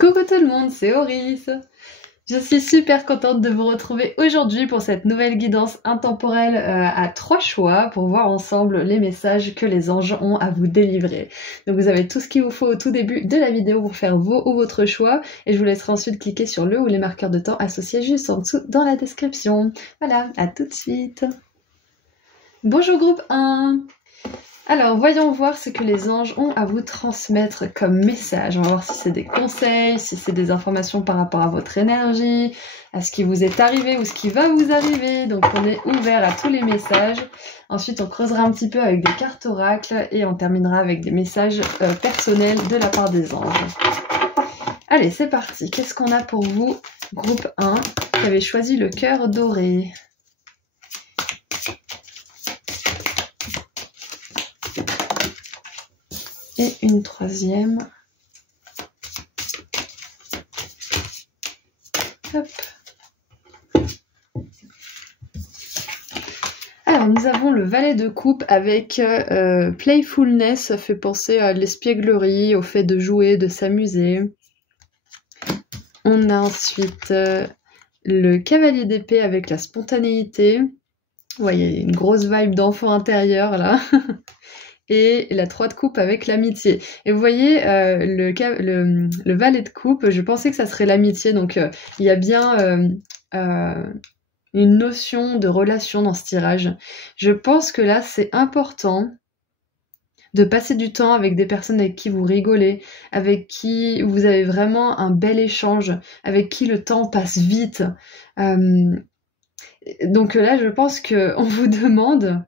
Coucou tout le monde, c'est Oris. Je suis super contente de vous retrouver aujourd'hui pour cette nouvelle guidance intemporelle à 3 choix pour voir ensemble les messages que les anges ont à vous délivrer. Donc vous avez tout ce qu'il vous faut au tout début de la vidéo pour faire vos ou votre choix et je vous laisserai ensuite cliquer sur le ou les marqueurs de temps associés juste en dessous dans la description. Voilà, à tout de suite. Bonjour groupe 1. Alors, voyons voir ce que les anges ont à vous transmettre comme message. On va voir si c'est des conseils, si c'est des informations par rapport à votre énergie, à ce qui vous est arrivé ou ce qui va vous arriver. Donc, on est ouvert à tous les messages. Ensuite, on creusera un petit peu avec des cartes oracles et on terminera avec des messages personnels de la part des anges. Allez, c'est parti. Qu'est-ce qu'on a pour vous, groupe 1, qui avez choisi le cœur doré ? Et une troisième. Hop. Alors, nous avons le valet de coupe avec playfulness, ça fait penser à l'espièglerie, au fait de jouer, de s'amuser. On a ensuite le cavalier d'épée avec la spontanéité. Vous voyez, il y a une grosse vibe d'enfant intérieur là. Et la 3 de coupe avec l'amitié. Et vous voyez, le valet de coupe, je pensais que ça serait l'amitié, donc il y a bien une notion de relation dans ce tirage. Je pense que là, c'est important de passer du temps avec des personnes avec qui vous rigolez, avec qui vous avez vraiment un bel échange, avec qui le temps passe vite. Donc là, je pense qu'on vous demande,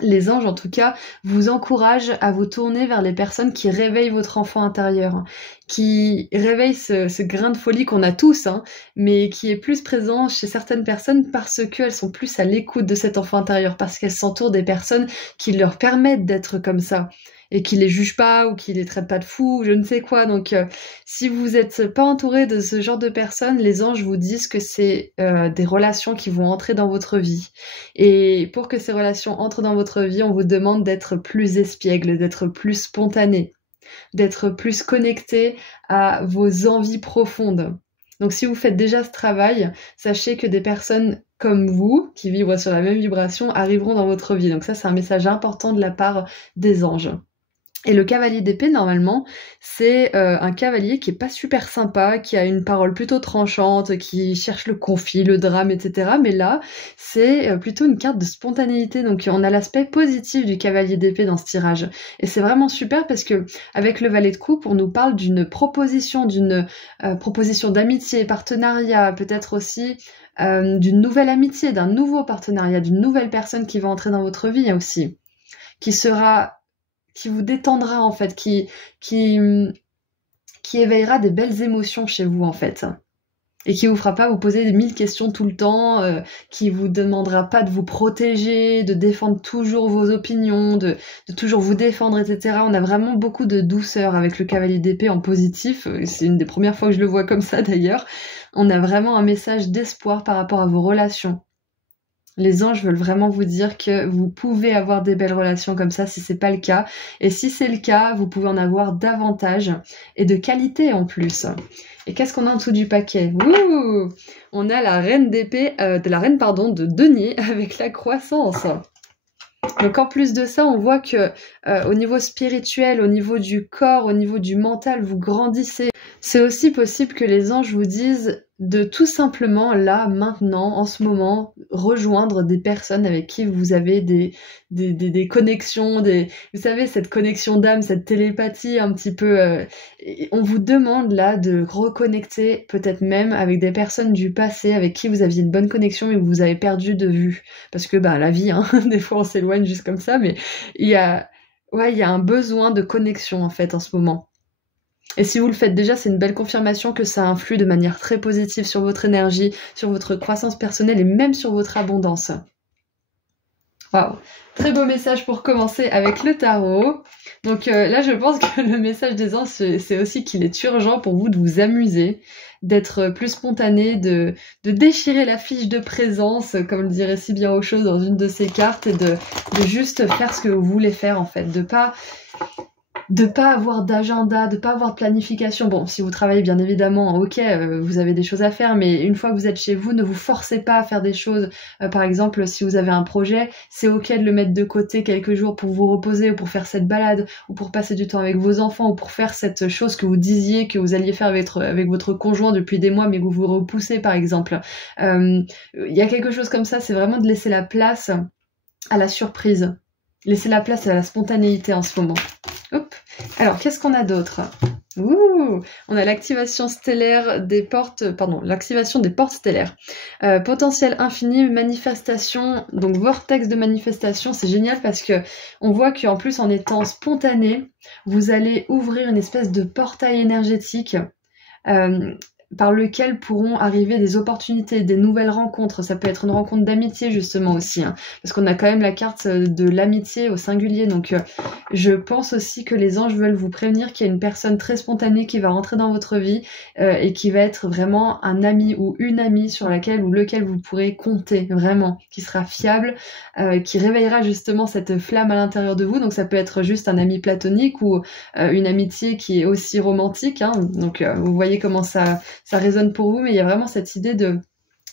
les anges, en tout cas, vous encouragent à vous tourner vers les personnes qui réveillent votre enfant intérieur, qui réveillent ce grain de folie qu'on a tous, mais qui est plus présent chez certaines personnes parce qu'elles sont plus à l'écoute de cet enfant intérieur, parce qu'elles s'entourent des personnes qui leur permettent d'être comme ça, et qui les jugent pas, ou qui les traitent pas de fous, ou je ne sais quoi. Donc, si vous n'êtes pas entouré de ce genre de personnes, les anges vous disent que c'est des relations qui vont entrer dans votre vie. Et pour que ces relations entrent dans votre vie, on vous demande d'être plus espiègle, d'être plus spontané, d'être plus connecté à vos envies profondes. Donc, si vous faites déjà ce travail, sachez que des personnes comme vous, qui vibrent sur la même vibration, arriveront dans votre vie. Donc ça, c'est un message important de la part des anges. Et le cavalier d'épée, normalement, c'est un cavalier qui est pas super sympa, qui a une parole plutôt tranchante, qui cherche le conflit, le drame, etc. Mais là, c'est plutôt une carte de spontanéité. Donc on a l'aspect positif du cavalier d'épée dans ce tirage. Et c'est vraiment super parce que avec le valet de coupe, on nous parle d'une proposition d'amitié, partenariat, peut-être aussi d'une nouvelle amitié, d'un nouveau partenariat, d'une nouvelle personne qui va entrer dans votre vie aussi, qui vous détendra en fait, qui éveillera des belles émotions chez vous en fait, et qui vous fera pas vous poser des 1000 questions tout le temps, qui vous demandera pas de vous protéger, de défendre toujours vos opinions, de toujours vous défendre, etc. On a vraiment beaucoup de douceur avec le cavalier d'épée en positif, c'est une des premières fois que je le vois comme ça d'ailleurs. On a vraiment un message d'espoir par rapport à vos relations. Les anges veulent vraiment vous dire que vous pouvez avoir des belles relations comme ça si c'est pas le cas. Et si c'est le cas, vous pouvez en avoir davantage et de qualité en plus. Et qu'est-ce qu'on a en dessous du paquet ? Ouh, on a la reine d'épée, de denier avec la croissance. Donc en plus de ça, on voit que au niveau spirituel, au niveau du corps, au niveau du mental, vous grandissez. C'est aussi possible que les anges vous disent de tout simplement, là, maintenant, en ce moment, rejoindre des personnes avec qui vous avez des connexions, vous savez, cette connexion d'âme, cette télépathie un petit peu. On vous demande là de reconnecter peut-être même avec des personnes du passé avec qui vous aviez une bonne connexion mais que vous avez perdu de vue. Parce que la vie, des fois on s'éloigne juste comme ça, mais il y a un besoin de connexion en fait en ce moment. Et si vous le faites déjà, c'est une belle confirmation que ça influe de manière très positive sur votre énergie, sur votre croissance personnelle et même sur votre abondance. Waouh, très beau message pour commencer avec le tarot. Donc là, je pense que le message des anges, c'est aussi qu'il est urgent pour vous de vous amuser, d'être plus spontané, de déchirer la fiche de présence, comme le dirait si bien Osho dans une de ses cartes, et de juste faire ce que vous voulez faire en fait, de pas de pas avoir d'agenda, de pas avoir de planification. Bon, si vous travaillez bien évidemment, ok, vous avez des choses à faire, mais une fois que vous êtes chez vous, ne vous forcez pas à faire des choses. Par exemple, si vous avez un projet, c'est ok de le mettre de côté quelques jours pour vous reposer ou pour faire cette balade ou pour passer du temps avec vos enfants ou pour faire cette chose que vous disiez que vous alliez faire avec votre conjoint depuis des mois mais que vous repoussez par exemple. Il y a quelque chose comme ça, c'est vraiment de laisser la place à la surprise. Laisser la place à la spontanéité en ce moment. Hop. Alors, qu'est-ce qu'on a d'autre? On a l'activation stellaire des portes, l'activation des portes stellaires. Potentiel infini, manifestation, donc vortex de manifestation, c'est génial parce que on voit qu'en plus en étant spontané, vous allez ouvrir une espèce de portail énergétique par lequel pourront arriver des opportunités, des nouvelles rencontres. Ça peut être une rencontre d'amitié justement aussi, hein, parce qu'on a quand même la carte de l'amitié au singulier. Donc je pense aussi que les anges veulent vous prévenir qu'il y a une personne très spontanée qui va rentrer dans votre vie et qui va être vraiment un ami ou une amie sur laquelle ou lequel vous pourrez compter vraiment, qui sera fiable, qui réveillera justement cette flamme à l'intérieur de vous. Donc ça peut être juste un ami platonique ou une amitié qui est aussi romantique, hein. Donc vous voyez comment ça résonne pour vous, mais il y a vraiment cette idée de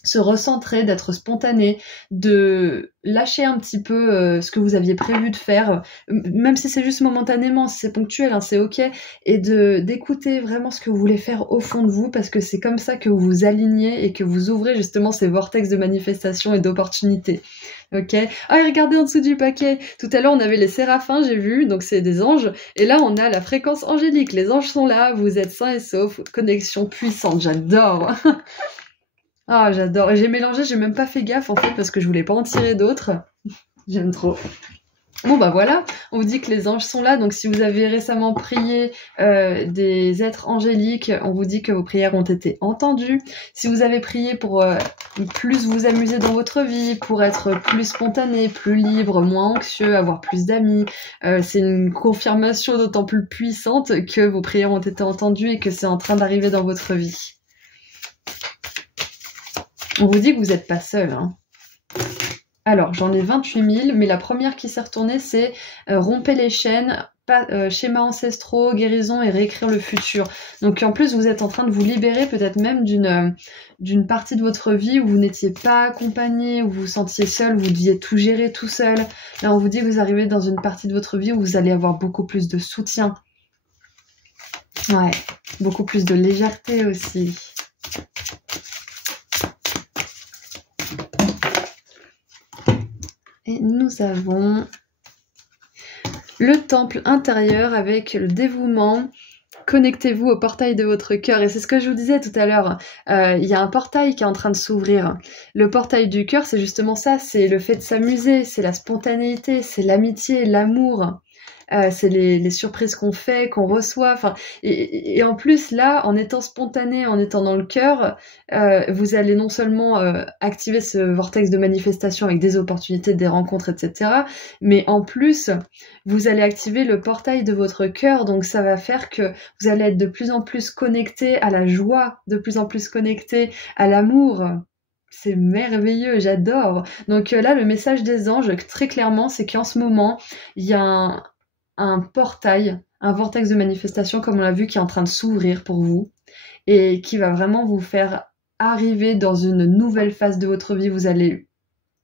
se recentrer, d'être spontané, de lâcher un petit peu ce que vous aviez prévu de faire, même si c'est juste momentanément, si c'est ponctuel, hein, c'est ok, et d'écouter vraiment ce que vous voulez faire au fond de vous, parce que c'est comme ça que vous vous alignez et que vous ouvrez justement ces vortex de manifestation et d'opportunités. Ok. Ah, et regardez en dessous du paquet. Tout à l'heure, on avait les séraphins, j'ai vu, donc c'est des anges. Et là, on a la fréquence angélique. Les anges sont là, vous êtes sains et saufs. Connexion puissante, j'adore. Ah, j'adore. Et j'ai mélangé, j'ai même pas fait gaffe en fait, parce que je voulais pas en tirer d'autres. J'aime trop. Bon bah voilà, on vous dit que les anges sont là, donc si vous avez récemment prié des êtres angéliques, on vous dit que vos prières ont été entendues. Si vous avez prié pour plus vous amuser dans votre vie, pour être plus spontané, plus libre, moins anxieux, avoir plus d'amis, c'est une confirmation d'autant plus puissante que vos prières ont été entendues et que c'est en train d'arriver dans votre vie. On vous dit que vous n'êtes pas seul, hein. Alors, j'en ai 28 000, mais la première qui s'est retournée, c'est rompez les chaînes, schémas ancestraux, guérison et réécrire le futur. Donc en plus, vous êtes en train de vous libérer peut-être même d'une partie de votre vie où vous n'étiez pas accompagné, où vous vous sentiez seul, où vous deviez tout gérer tout seul. Là, on vous dit que vous arrivez dans une partie de votre vie où vous allez avoir beaucoup plus de soutien. Ouais, beaucoup plus de légèreté aussi. Et nous avons le temple intérieur avec le dévouement. Connectez-vous au portail de votre cœur. Et c'est ce que je vous disais tout à l'heure. Il y a un portail qui est en train de s'ouvrir. Le portail du cœur, c'est justement ça. C'est le fait de s'amuser, c'est la spontanéité, c'est l'amitié, l'amour. C'est les surprises qu'on fait, qu'on reçoit. Enfin, et en plus, là, en étant spontané, en étant dans le cœur, vous allez non seulement activer ce vortex de manifestation avec des opportunités, des rencontres, etc., mais en plus, vous allez activer le portail de votre cœur. Donc, ça va faire que vous allez être de plus en plus connecté à la joie, de plus en plus connecté à l'amour. C'est merveilleux, j'adore. Donc là, le message des anges, très clairement, c'est qu'en ce moment, il y a un portail, un vortex de manifestation, comme on l'a vu, qui est en train de s'ouvrir pour vous et qui va vraiment vous faire arriver dans une nouvelle phase de votre vie. Vous allez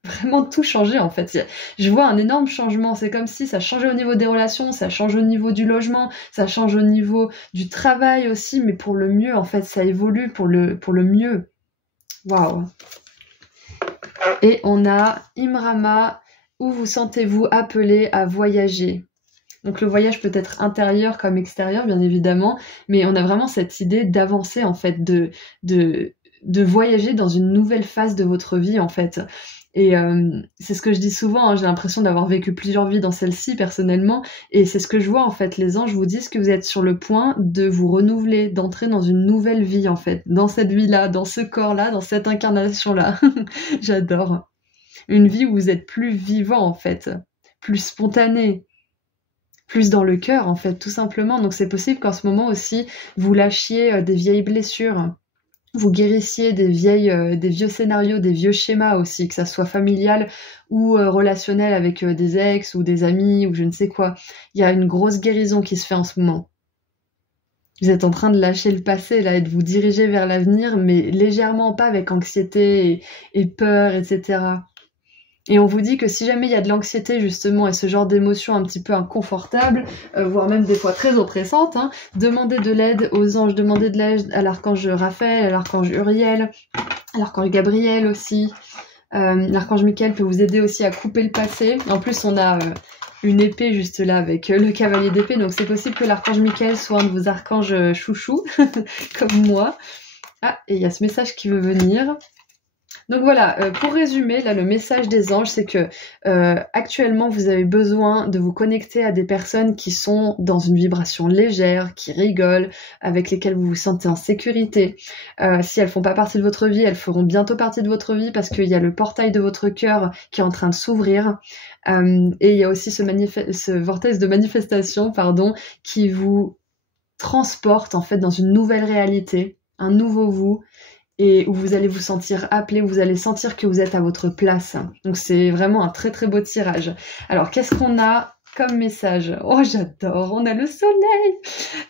vraiment tout changer en fait. Je vois un énorme changement. C'est comme si ça changeait au niveau des relations, ça change au niveau du logement, ça change au niveau du travail aussi, mais pour le mieux en fait. Ça évolue pour le mieux. Waouh. Et on a Imrama, où vous sentez-vous appelé à voyager. Donc le voyage peut être intérieur comme extérieur, bien évidemment, mais on a vraiment cette idée d'avancer, en fait, de voyager dans une nouvelle phase de votre vie, en fait. Et c'est ce que je dis souvent, hein, j'ai l'impression d'avoir vécu plusieurs vies dans celle-ci, personnellement, et c'est ce que je vois, en fait. Les anges vous disent que vous êtes sur le point de vous renouveler, d'entrer dans une nouvelle vie, en fait, dans cette vie-là, dans ce corps-là, dans cette incarnation-là. J'adore. Une vie où vous êtes plus vivant, en fait, plus spontané, plus dans le cœur, en fait, tout simplement. Donc c'est possible qu'en ce moment aussi, vous lâchiez des vieilles blessures. vous guérissiez des vieux scénarios, des vieux schémas aussi, que ça soit familial ou relationnel avec des ex ou des amis ou je ne sais quoi. Il y a une grosse guérison qui se fait en ce moment. Vous êtes en train de lâcher le passé là et de vous diriger vers l'avenir, mais légèrement, pas avec anxiété et peur, etc. Et on vous dit que si jamais il y a de l'anxiété justement et ce genre d'émotions un petit peu inconfortables, voire même des fois très oppressantes, hein, demandez de l'aide aux anges, demandez de l'aide à l'archange Raphaël, à l'archange Uriel, à l'archange Gabriel aussi. L'archange Michael peut vous aider aussi à couper le passé. En plus, on a une épée juste là avec le cavalier d'épée, donc c'est possible que l'archange Michael soit un de vos archanges chouchous, comme moi. Ah, et il y a ce message qui veut venir. Donc voilà, pour résumer, là le message des anges, c'est que actuellement vous avez besoin de vous connecter à des personnes qui sont dans une vibration légère, qui rigolent, avec lesquelles vous vous sentez en sécurité. Si elles font pas partie de votre vie, elles feront bientôt partie de votre vie parce qu'il y a le portail de votre cœur qui est en train de s'ouvrir. Et il y a aussi ce vortex de manifestation, qui vous transporte en fait dans une nouvelle réalité, un nouveau vous, et où vous allez vous sentir appelé, où vous allez sentir que vous êtes à votre place. Donc c'est vraiment un très très beau tirage. Alors qu'est-ce qu'on a comme message? Oh j'adore, on a le soleil.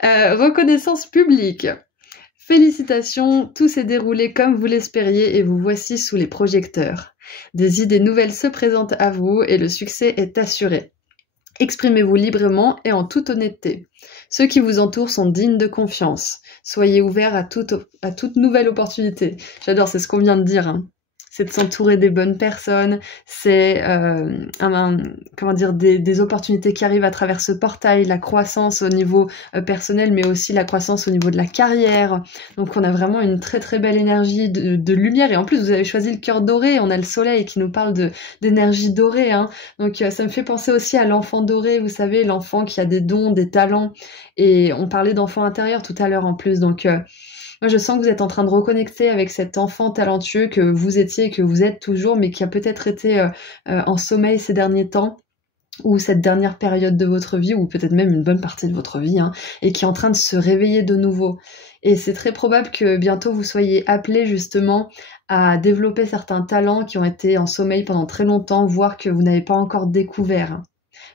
Reconnaissance publique. Félicitations, tout s'est déroulé comme vous l'espériez et vous voici sous les projecteurs. Des idées nouvelles se présentent à vous et le succès est assuré. Exprimez-vous librement et en toute honnêteté. Ceux qui vous entourent sont dignes de confiance. Soyez ouverts à toute nouvelle opportunité. J'adore, c'est ce qu'on vient de dire. Hein. C'est de s'entourer des bonnes personnes. C'est des opportunités qui arrivent à travers ce portail, la croissance au niveau personnel, mais aussi la croissance au niveau de la carrière. Donc on a vraiment une très très belle énergie de lumière. Et en plus, vous avez choisi le cœur doré. On a le soleil qui nous parle d'énergie dorée. Hein. Donc ça me fait penser aussi à l'enfant doré. Vous savez, l'enfant qui a des dons, des talents. Et on parlait d'enfant intérieur tout à l'heure en plus. Donc moi, je sens que vous êtes en train de reconnecter avec cet enfant talentueux que vous étiez et que vous êtes toujours, mais qui a peut-être été en sommeil ces derniers temps, ou cette dernière période de votre vie, ou peut-être même une bonne partie de votre vie, hein, et qui est en train de se réveiller de nouveau. Et c'est très probable que bientôt vous soyez appelé justement à développer certains talents qui ont été en sommeil pendant très longtemps, voire que vous n'avez pas encore découvert.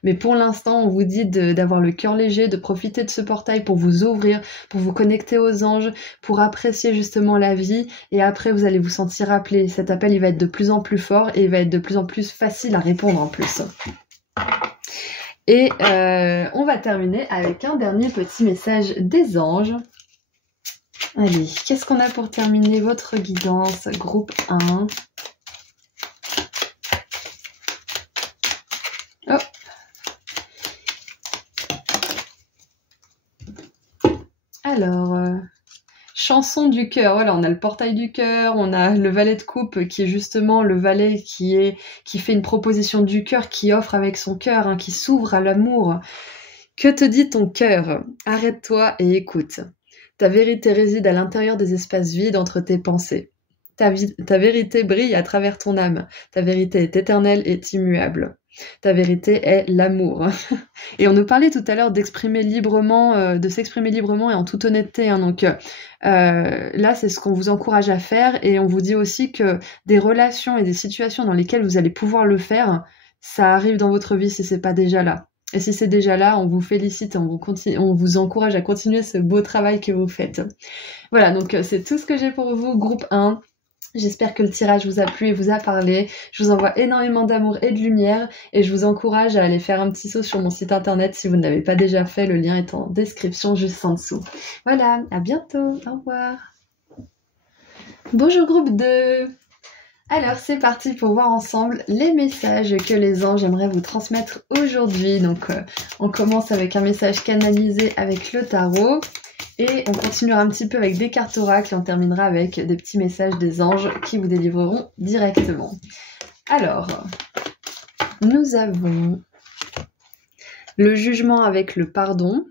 Mais pour l'instant, on vous dit d'avoir le cœur léger, de profiter de ce portail pour vous ouvrir, pour vous connecter aux anges, pour apprécier justement la vie. Et après, vous allez vous sentir appelé. Cet appel, il va être de plus en plus fort et il va être de plus en plus facile à répondre en plus. Et on va terminer avec un dernier petit message des anges. Allez, qu'est-ce qu'on a pour terminer votre guidance, groupe 1 ? Oh. Alors, chanson du cœur, voilà, on a le portail du cœur, on a le valet de coupe qui est justement le valet qui fait une proposition du cœur, qui offre avec son cœur, hein, qui s'ouvre à l'amour. Que te dit ton cœur? Arrête-toi et écoute. Ta vérité réside à l'intérieur des espaces vides entre tes pensées. Ta vérité brille à travers ton âme. Ta vérité est éternelle et immuable. Ta vérité est l'amour. Et on nous parlait tout à l'heure d'exprimer librement, de s'exprimer librement et en toute honnêteté. Hein. Donc là, c'est ce qu'on vous encourage à faire. Et on vous dit aussi que des relations et des situations dans lesquelles vous allez pouvoir le faire, ça arrive dans votre vie si c'est pas déjà là. Et si c'est déjà là, on vous félicite, on vous encourage à continuer ce beau travail que vous faites. Voilà, donc c'est tout ce que j'ai pour vous, groupe 1. J'espère que le tirage vous a plu et vous a parlé. Je vous envoie énormément d'amour et de lumière et je vous encourage à aller faire un petit saut sur mon site internet si vous ne l'avez pas déjà fait. Le lien est en description juste en dessous. Voilà, à bientôt. Au revoir. Bonjour groupe 2. Alors c'est parti pour voir ensemble les messages que les anges aimeraient vous transmettre aujourd'hui. Donc on commence avec un message canalisé avec le tarot. Et on continuera un petit peu avec des cartes oracles et on terminera avec des petits messages des anges qui vous délivreront directement. Alors, nous avons le jugement avec le pardon.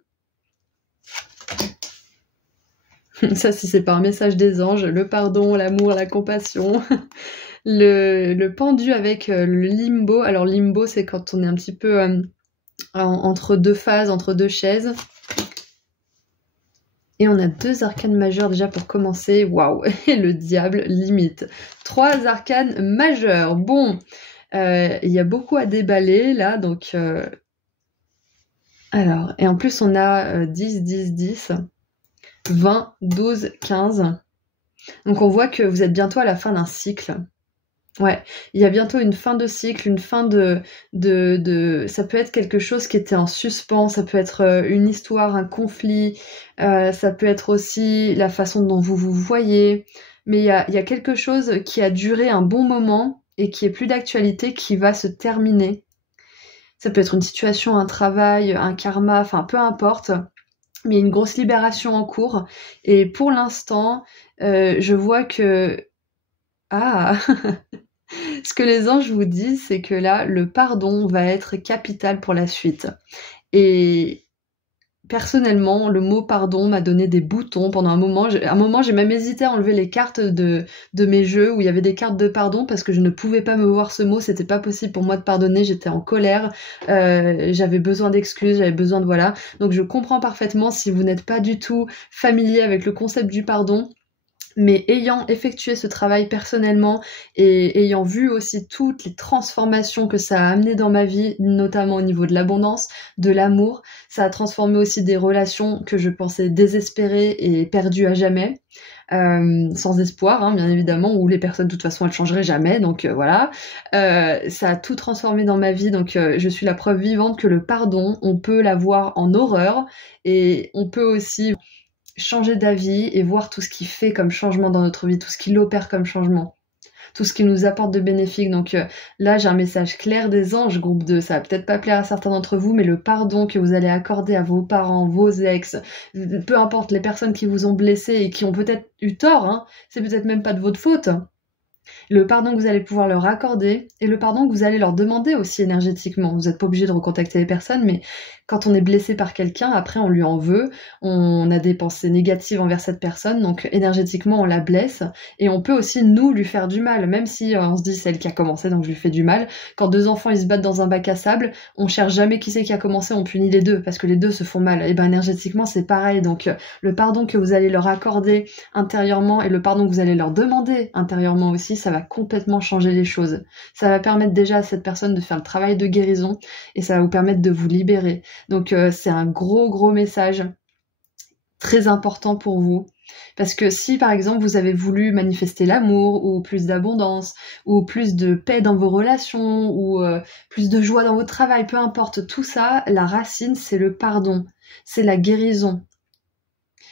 Ça, si c'est pas un message des anges, le pardon, l'amour, la compassion. Le pendu avec le limbo. Alors, limbo, c'est quand on est un petit peu entre deux phases, entre deux chaises. Et on a 2 arcanes majeures déjà pour commencer. Waouh, et le diable limite. 3 arcanes majeures. Bon, il y a beaucoup à déballer là, donc... Alors, et en plus on a 10, 10, 10, 20, 12, 15. Donc on voit que vous êtes bientôt à la fin d'un cycle. Ouais, il y a bientôt une fin de cycle, une fin de... Ça peut être quelque chose qui était en suspens, ça peut être une histoire, un conflit, ça peut être aussi la façon dont vous vous voyez, mais il y a quelque chose qui a duré un bon moment et qui est plus d'actualité, qui va se terminer. Ça peut être une situation, un travail, un karma, enfin peu importe, mais il y a une grosse libération en cours, et pour l'instant, je vois que... Ah Ce que les anges vous disent, c'est que là, le pardon va être capital pour la suite. Et personnellement, le mot pardon m'a donné des boutons pendant un moment. À un moment, j'ai même hésité à enlever les cartes de mes jeux où il y avait des cartes de pardon parce que je ne pouvais pas me voir ce mot. C'était pas possible pour moi de pardonner. J'étais en colère. J'avais besoin d'excuses. J'avais besoin de voilà. Donc je comprends parfaitement si vous n'êtes pas du tout familier avec le concept du pardon. Mais ayant effectué ce travail personnellement et ayant vu aussi toutes les transformations que ça a amené dans ma vie, notamment au niveau de l'abondance, de l'amour, ça a transformé aussi des relations que je pensais désespérées et perdues à jamais, sans espoir, hein, bien évidemment, où les personnes de toute façon elles changeraient jamais, donc voilà. Ça a tout transformé dans ma vie, donc je suis la preuve vivante que le pardon, on peut l'avoir en horreur et on peut aussi changer d'avis et voir tout ce qu'il fait comme changement dans notre vie, tout ce qu'il opère comme changement, tout ce qui nous apporte de bénéfique. Donc là, j'ai un message clair des anges, groupe 2, ça va peut-être pas plaire à certains d'entre vous, mais le pardon que vous allez accorder à vos parents, vos ex, peu importe les personnes qui vous ont blessé et qui ont peut-être eu tort, hein, c'est peut-être même pas de votre faute. Le pardon que vous allez pouvoir leur accorder et le pardon que vous allez leur demander aussi énergétiquement. Vous n'êtes pas obligé de recontacter les personnes, mais quand on est blessé par quelqu'un, après on lui en veut, on a des pensées négatives envers cette personne, donc énergétiquement on la blesse et on peut aussi nous lui faire du mal, même si on se dit c'est elle qui a commencé donc je lui fais du mal. Quand 2 enfants ils se battent dans un bac à sable, on cherche jamais qui c'est qui a commencé, on punit les deux parce que les deux se font mal. Et ben énergétiquement c'est pareil, donc le pardon que vous allez leur accorder intérieurement et le pardon que vous allez leur demander intérieurement aussi, ça va complètement changer les choses. Ça va permettre déjà à cette personne de faire le travail de guérison et ça va vous permettre de vous libérer. Donc c'est un gros message très important pour vous. Parce que si par exemple vous avez voulu manifester l'amour ou plus d'abondance ou plus de paix dans vos relations ou plus de joie dans votre travail, peu importe, tout ça, la racine c'est le pardon, c'est la guérison.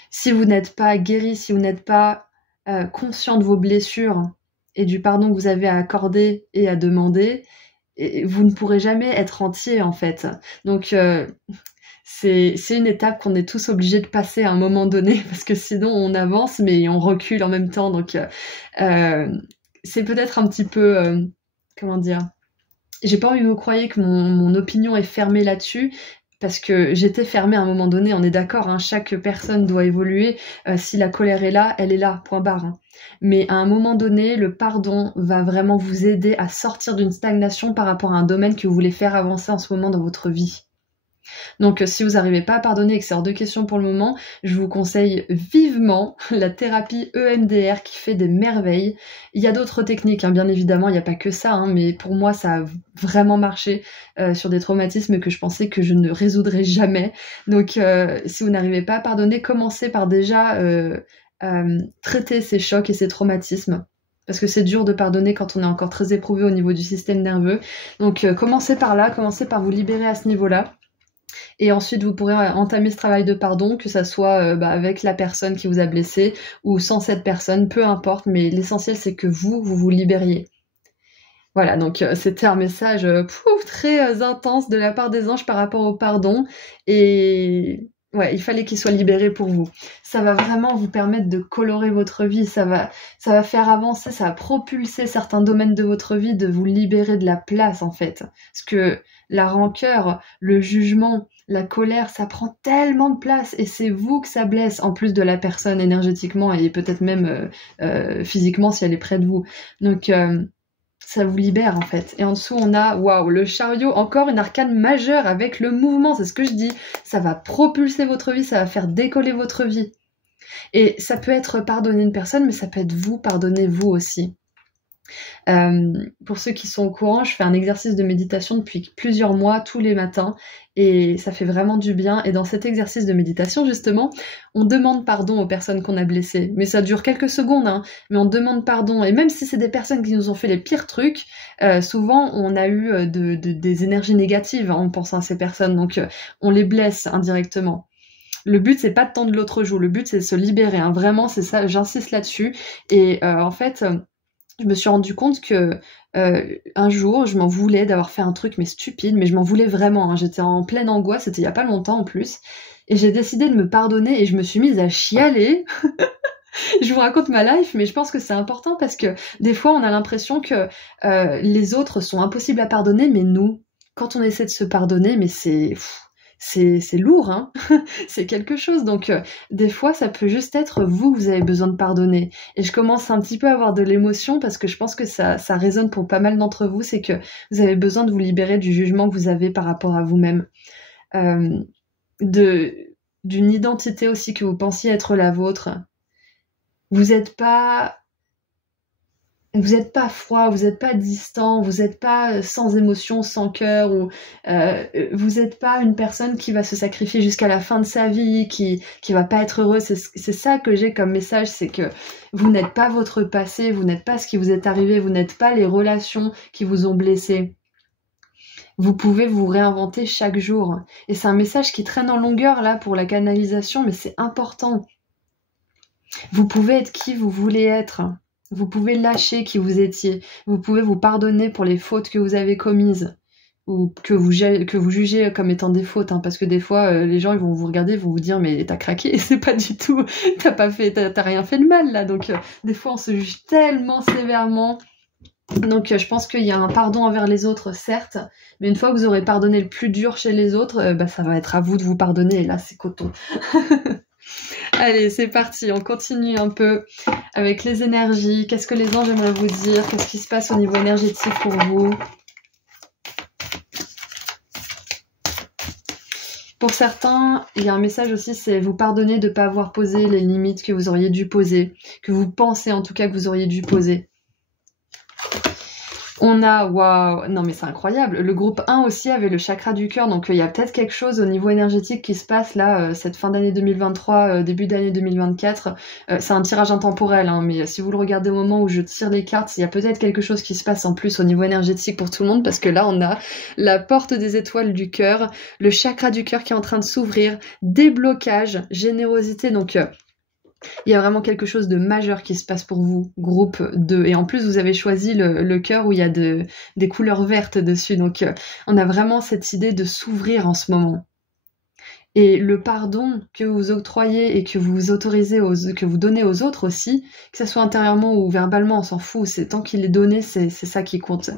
Si vous n'êtes pas guéri, si vous n'êtes pas conscient de vos blessures et du pardon que vous avez à accorder et à demander, et vous ne pourrez jamais être entier en fait. Donc c'est une étape qu'on est tous obligés de passer à un moment donné parce que sinon on avance mais on recule en même temps. Donc c'est peut-être un petit peu comment dire, j'ai pas envie que vous croyiez que mon opinion est fermée là-dessus. Parce que j'étais fermée à un moment donné, on est d'accord, hein, chaque personne doit évoluer, si la colère est là, elle est là, point barre. Hein. Mais à un moment donné, le pardon va vraiment vous aider à sortir d'une stagnation par rapport à un domaine que vous voulez faire avancer en ce moment dans votre vie. Donc si vous n'arrivez pas à pardonner et que c'est hors de question pour le moment, je vous conseille vivement la thérapie EMDR qui fait des merveilles. Il y a d'autres techniques, hein, bien évidemment, il n'y a pas que ça, hein, mais pour moi ça a vraiment marché sur des traumatismes que je pensais que je ne résoudrais jamais. Donc si vous n'arrivez pas à pardonner, commencez par déjà traiter ces chocs et ces traumatismes. Parce que c'est dur de pardonner quand on est encore très éprouvé au niveau du système nerveux. Donc commencez par là, commencez par vous libérer à ce niveau-là. Et ensuite, vous pourrez entamer ce travail de pardon, que ça soit avec la personne qui vous a blessé ou sans cette personne, peu importe. Mais l'essentiel, c'est que vous vous libériez. Voilà, donc c'était un message très intense de la part des anges par rapport au pardon. Et ouais, il fallait qu'il soit libéré pour vous. Ça va vraiment vous permettre de colorer votre vie. Ça va faire avancer, ça va propulser certains domaines de votre vie, de vous libérer de la place, en fait. Parce que la rancœur, le jugement, la colère, ça prend tellement de place et c'est vous que ça blesse, en plus de la personne énergétiquement et peut-être même physiquement si elle est près de vous. Donc ça vous libère en fait. Et en dessous on a, waouh, le chariot, encore une arcane majeure avec le mouvement, c'est ce que je dis. Ça va propulser votre vie, ça va faire décoller votre vie. Et ça peut être pardonner une personne, mais ça peut être vous pardonner vous aussi. Pour ceux qui sont au courant, je fais un exercice de méditation depuis plusieurs mois, tous les matins, et ça fait vraiment du bien. Et dans cet exercice de méditation, justement, on demande pardon aux personnes qu'on a blessées. Mais ça dure quelques secondes, hein, mais on demande pardon. Et même si c'est des personnes qui nous ont fait les pires trucs, souvent on a eu des énergies négatives en pensant à ces personnes, donc on les blesse indirectement. Le but, c'est pas de tendre l'autre joue, le but, c'est de se libérer, hein. Vraiment, c'est ça, j'insiste là-dessus. Et en fait, je me suis rendu compte que un jour, je m'en voulais d'avoir fait un truc mais stupide, mais je m'en voulais vraiment, hein. J'étais en pleine angoisse, c'était il y a pas longtemps en plus, et j'ai décidé de me pardonner et je me suis mise à chialer. Je vous raconte ma life, mais je pense que c'est important parce que des fois, on a l'impression que les autres sont impossibles à pardonner, mais nous, quand on essaie de se pardonner, mais c'est lourd, hein. C'est quelque chose. Donc, des fois, ça peut juste être vous avez besoin de pardonner. Et je commence un petit peu à avoir de l'émotion parce que je pense que ça résonne pour pas mal d'entre vous. C'est que vous avez besoin de vous libérer du jugement que vous avez par rapport à vous-même. D'une identité aussi que vous pensiez être la vôtre. Vous n'êtes pas froid, vous n'êtes pas distant, vous n'êtes pas sans émotion, sans cœur, ou vous n'êtes pas une personne qui va se sacrifier jusqu'à la fin de sa vie, qui va pas être heureuse. C'est ça que j'ai comme message, c'est que vous n'êtes pas votre passé, vous n'êtes pas ce qui vous est arrivé, vous n'êtes pas les relations qui vous ont blessé. Vous pouvez vous réinventer chaque jour. Et c'est un message qui traîne en longueur là pour la canalisation, mais c'est important. Vous pouvez être qui vous voulez être. Vous pouvez lâcher qui vous étiez. Vous pouvez vous pardonner pour les fautes que vous avez commises ou que vous jugez comme étant des fautes, hein, parce que des fois les gens ils vont vous regarder, ils vont vous dire mais t'as craqué, c'est pas du tout, t'as rien fait de mal là. Donc des fois on se juge tellement sévèrement. Donc je pense qu'il y a un pardon envers les autres, certes, mais une fois que vous aurez pardonné le plus dur chez les autres, ça va être à vous de vous pardonner, et là c'est coton. Allez, c'est parti, on continue un peu avec les énergies. Qu'est-ce que les anges aimeraient vous dire? Qu'est-ce qui se passe au niveau énergétique pour vous? Pour certains, il y a un message aussi, c'est vous pardonner de ne pas avoir posé les limites que vous auriez dû poser, que vous pensez en tout cas que vous auriez dû poser. On a, waouh, non mais c'est incroyable, le groupe 1 aussi avait le chakra du cœur, donc il y a peut-être quelque chose au niveau énergétique qui se passe là, cette fin d'année 2023, début d'année 2024, c'est un tirage intemporel, hein, mais si vous le regardez au moment où je tire les cartes, il y a peut-être quelque chose qui se passe en plus au niveau énergétique pour tout le monde, parce que là on a la porte des étoiles du cœur, le chakra du cœur qui est en train de s'ouvrir, déblocage, générosité, donc... il y a vraiment quelque chose de majeur qui se passe pour vous, groupe 2. Et en plus, vous avez choisi le cœur où il y a des couleurs vertes dessus. Donc, on a vraiment cette idée de s'ouvrir en ce moment. Et le pardon que vous octroyez et que vous autorisez, que vous donnez aux autres aussi, que ce soit intérieurement ou verbalement, on s'en fout, c'est tant qu'il est donné, c'est ça qui compte.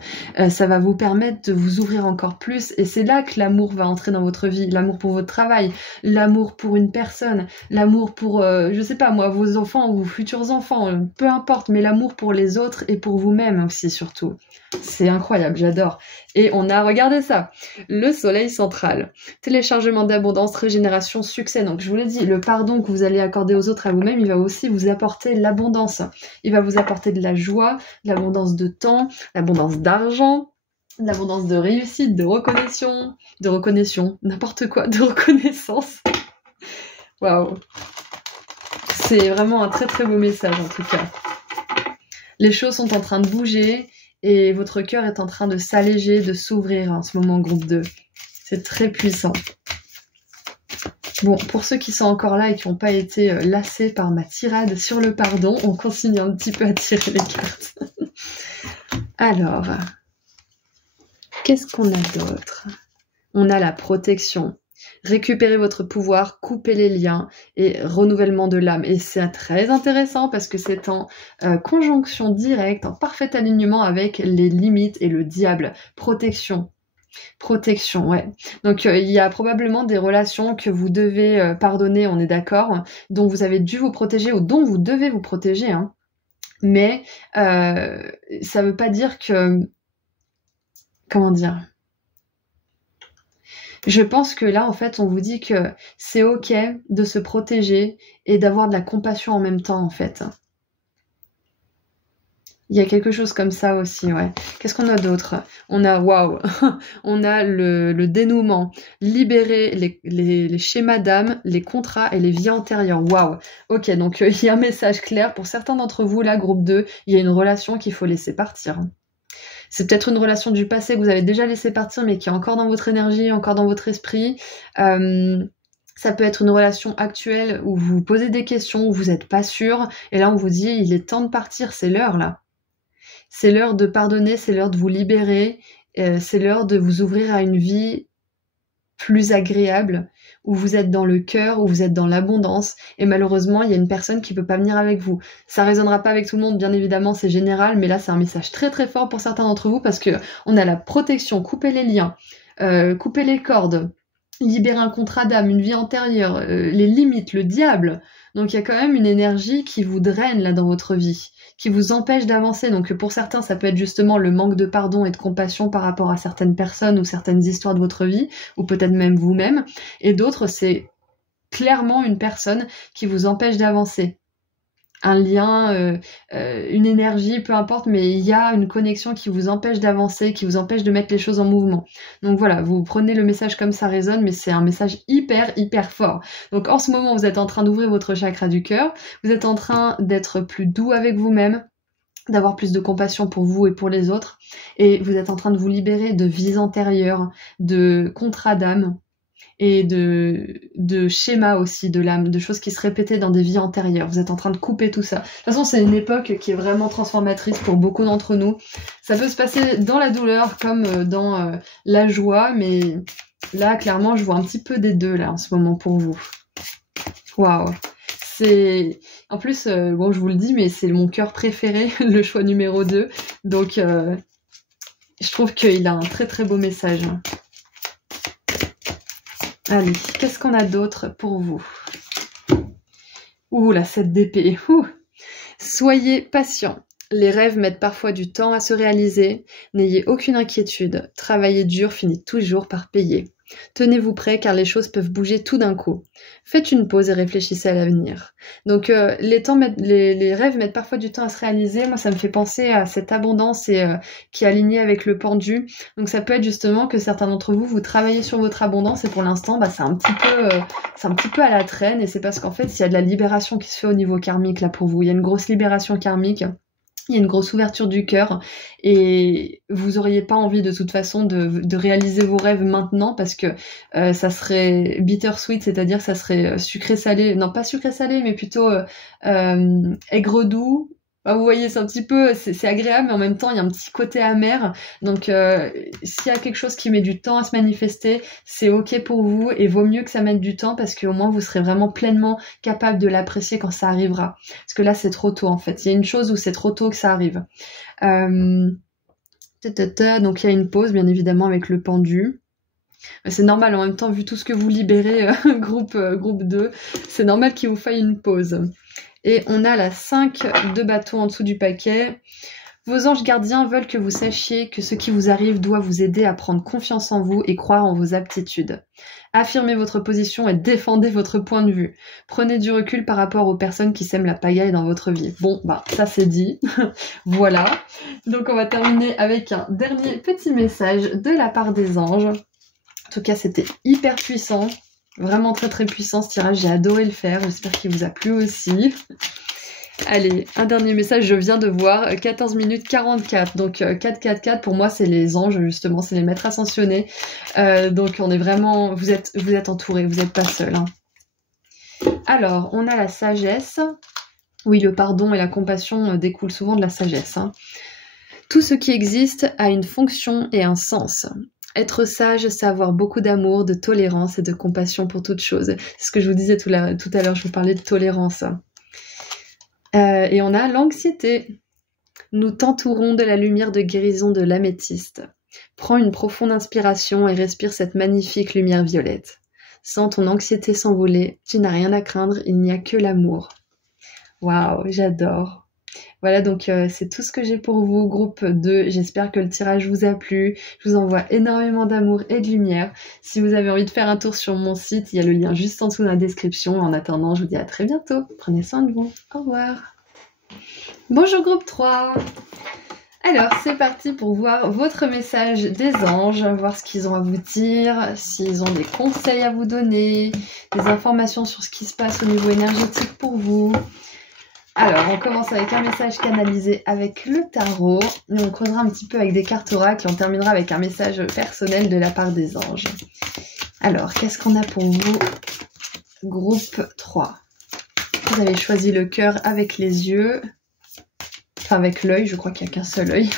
Ça va vous permettre de vous ouvrir encore plus, et c'est là que l'amour va entrer dans votre vie, l'amour pour votre travail, l'amour pour une personne, l'amour pour, je sais pas moi, vos enfants ou vos futurs enfants, peu importe, mais l'amour pour les autres et pour vous-même aussi surtout. C'est incroyable, j'adore. Et on a, regardé ça, le soleil central, téléchargement d'abondance, régénération, succès. Donc je vous l'ai dit, le pardon que vous allez accorder aux autres, à vous-même, il va aussi vous apporter l'abondance. Il va vous apporter de la joie, de l'abondance de temps, l'abondance d'argent, de l'abondance de réussite, de reconnaissance, n'importe quoi, de reconnaissance. Waouh. C'est vraiment un très très beau message en tout cas. Les choses sont en train de bouger et votre cœur est en train de s'alléger, de s'ouvrir en ce moment, groupe 2. C'est très puissant. Bon, pour ceux qui sont encore là et qui n'ont pas été lassés par ma tirade sur le pardon, on continue un petit peu à tirer les cartes. Alors, qu'est-ce qu'on a d'autre? On a la protection. Récupérez votre pouvoir, coupez les liens et renouvellement de l'âme. Et c'est très intéressant parce que c'est en conjonction directe, en parfait alignement avec les limites et le diable. Protection. Protection, ouais. Donc il y a probablement des relations que vous devez pardonner, on est d'accord, dont vous avez dû vous protéger ou dont vous devez vous protéger, hein. Mais ça veut pas dire que... Comment dire ? Je pense que là, en fait, on vous dit que c'est ok de se protéger et d'avoir de la compassion en même temps, en fait. Il y a quelque chose comme ça aussi, ouais. Qu'est-ce qu'on a d'autre? On a, waouh, on a le dénouement, libérer les schémas d'âme, les contrats et les vies antérieures. Waouh. Ok, donc il y a un message clair. Pour certains d'entre vous, là, groupe 2, il y a une relation qu'il faut laisser partir. C'est peut-être une relation du passé que vous avez déjà laissé partir, mais qui est encore dans votre énergie, encore dans votre esprit. Ça peut être une relation actuelle où vous vous posez des questions, où vous n'êtes pas sûr, et là on vous dit, il est temps de partir, c'est l'heure là. C'est l'heure de pardonner, c'est l'heure de vous libérer, c'est l'heure de vous ouvrir à une vie plus agréable, où vous êtes dans le cœur, où vous êtes dans l'abondance, et malheureusement, il y a une personne qui peut pas venir avec vous. Ça résonnera pas avec tout le monde, bien évidemment, c'est général, mais là, c'est un message très très fort pour certains d'entre vous, parce que on a la protection, couper les liens, couper les cordes, libérer un contrat d'âme, une vie antérieure, les limites, le diable. Donc il y a quand même une énergie qui vous draine là dans votre vie, qui vous empêche d'avancer. Donc pour certains, ça peut être justement le manque de pardon et de compassion par rapport à certaines personnes ou certaines histoires de votre vie, ou peut-être même vous-même. Et d'autres, c'est clairement une personne qui vous empêche d'avancer. Un lien, une énergie, peu importe, mais il y a une connexion qui vous empêche d'avancer, qui vous empêche de mettre les choses en mouvement. Donc voilà, vous prenez le message comme ça résonne, mais c'est un message hyper, hyper fort. Donc en ce moment, vous êtes en train d'ouvrir votre chakra du cœur, vous êtes en train d'être plus doux avec vous-même, d'avoir plus de compassion pour vous et pour les autres, et vous êtes en train de vous libérer de vies antérieures, de contrats d'âme, et de schémas aussi de l'âme, de choses qui se répétaient dans des vies antérieures. Vous êtes en train de couper tout ça. De toute façon, c'est une époque qui est vraiment transformatrice pour beaucoup d'entre nous. Ça peut se passer dans la douleur comme dans la joie, mais là, clairement, je vois un petit peu des deux là en ce moment pour vous. Waouh. C'est... En plus, bon, je vous le dis, mais c'est mon cœur préféré, le choix numéro 2. Donc, je trouve qu'il a un très très beau message. Allez, qu'est-ce qu'on a d'autre pour vous? Ouh, la 7 d'épée. Ouh. Soyez patient. Les rêves mettent parfois du temps à se réaliser. N'ayez aucune inquiétude. Travailler dur finit toujours par payer. Tenez-vous prêt car les choses peuvent bouger tout d'un coup. Faites une pause et réfléchissez à l'avenir. Donc les rêves mettent parfois du temps à se réaliser. Moi, ça me fait penser à cette abondance et qui est alignée avec le pendu. Donc ça peut être justement que certains d'entre vous, vous travaillez sur votre abondance et pour l'instant, c'est un petit peu à la traîne et c'est parce qu'en fait, il y a de la libération qui se fait au niveau karmique là pour vous. Il y a une grosse libération karmique. Il y a une grosse ouverture du cœur et vous auriez pas envie de toute façon de réaliser vos rêves maintenant parce que ça serait bittersweet, c'est-à-dire ça serait sucré-salé, non pas sucré-salé mais plutôt aigre-doux. Vous voyez, c'est un petit peu, c'est agréable mais en même temps il y a un petit côté amer. Donc s'il y a quelque chose qui met du temps à se manifester, c'est ok pour vous et vaut mieux que ça mette du temps parce qu'au moins vous serez vraiment pleinement capable de l'apprécier quand ça arrivera. Parce que là c'est trop tôt en fait. Il y a une chose où c'est trop tôt que ça arrive. Donc il y a une pause bien évidemment avec le pendu. C'est normal en même temps vu tout ce que vous libérez groupe 2, c'est normal qu'il vous faille une pause. Et on a la 5 de bâton en dessous du paquet. Vos anges gardiens veulent que vous sachiez que ce qui vous arrive doit vous aider à prendre confiance en vous et croire en vos aptitudes. Affirmez votre position et défendez votre point de vue. Prenez du recul par rapport aux personnes qui sèment la pagaille dans votre vie. Bon, ça c'est dit. Voilà. Donc on va terminer avec un dernier petit message de la part des anges. En tout cas, c'était hyper puissant. Vraiment très très puissant ce tirage, j'ai adoré le faire, j'espère qu'il vous a plu aussi. Allez, un dernier message, je viens de voir 14 minutes 44, donc 444 pour moi c'est les anges justement, c'est les maîtres ascensionnés, donc on est vraiment, vous êtes entourés, vous n'êtes pas seuls. Hein. Alors, on a la sagesse, oui le pardon et la compassion découlent souvent de la sagesse. Hein. Tout ce qui existe a une fonction et un sens. Être sage, c'est avoir beaucoup d'amour, de tolérance et de compassion pour toute chose. C'est ce que je vous disais tout à l'heure, je vous parlais de tolérance. Et on a l'anxiété. Nous t'entourons de la lumière de guérison de l'améthyste. Prends une profonde inspiration et respire cette magnifique lumière violette. Sens ton anxiété s'envoler, tu n'as rien à craindre, il n'y a que l'amour. Waouh, j'adore. Voilà, donc c'est tout ce que j'ai pour vous, groupe 2. J'espère que le tirage vous a plu. Je vous envoie énormément d'amour et de lumière. Si vous avez envie de faire un tour sur mon site, il y a le lien juste en dessous dans la description. En attendant, je vous dis à très bientôt. Prenez soin de vous. Au revoir. Bonjour groupe 3. Alors, c'est parti pour voir votre message des anges, voir ce qu'ils ont à vous dire, s'ils ont des conseils à vous donner, des informations sur ce qui se passe au niveau énergétique pour vous. Alors, on commence avec un message canalisé avec le tarot. Et on creusera un petit peu avec des cartes oracles et on terminera avec un message personnel de la part des anges. Alors, qu'est-ce qu'on a pour vous, groupe 3? Vous avez choisi le cœur avec les yeux. Enfin, avec l'œil, je crois qu'il n'y a qu'un seul œil.